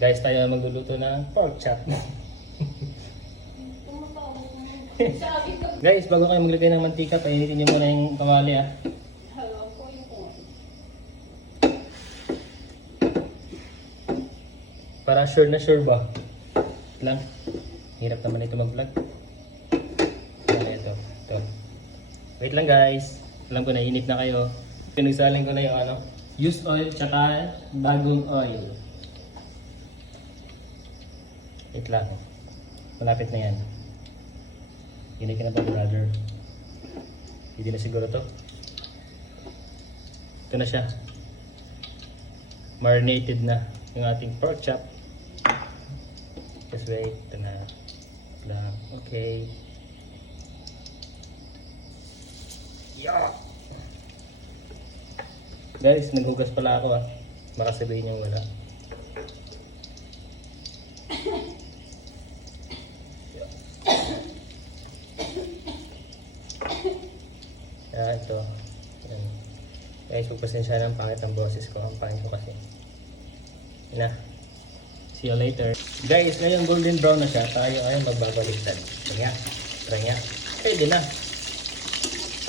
Guys, tayo magluluto ng pork chop. Guys, bago kayo maglagay ng mantika, painitin nyo muna yung kawali ah. Para sure na sure ba? Lang. Hirap naman ito mag-vlog. Ito. Wait lang guys. Alam ko na init na kayo. Pinagsaling ko na yung ano, used oil tsaka bagong oil. Wait lang. Malapit na yan. Init ka na ba brother? Hindi na siguro to. Ito na siya. Marinated na yung ating pork chop. Just wait. Ito na. Lang. Okay. Yeah. Guys, naghugas pala ako ah. Baka sabihin niyong wala. Ito. Ayan. Guys, pagpasensya ng pangit ang boses ko. Ang pangit ko kasi. Yan na. See you later. Guys, ngayon golden brown na siya. Tayo ay magbabaliktad. Try nga. Pwede na.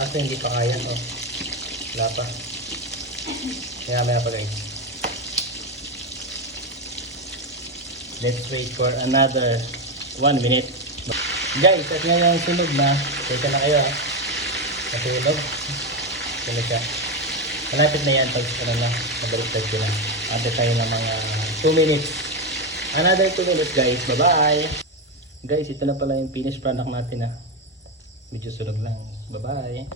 Kasi hindi pa kaya. Oh. Wala pa. Maya pa guys. Let's wait for another 1 minute. Guys, at ngayon sunog na. Teka na kayo ha. Natulog. Sunog siya. Malapit na yan pag nabaliktad ko na. Ate tayo ng mga 2 minutes. Another 2 minutes guys. Bye-bye! Guys, ito na pala yung finished product natin ha. Medyo sunog lang. Bye-bye!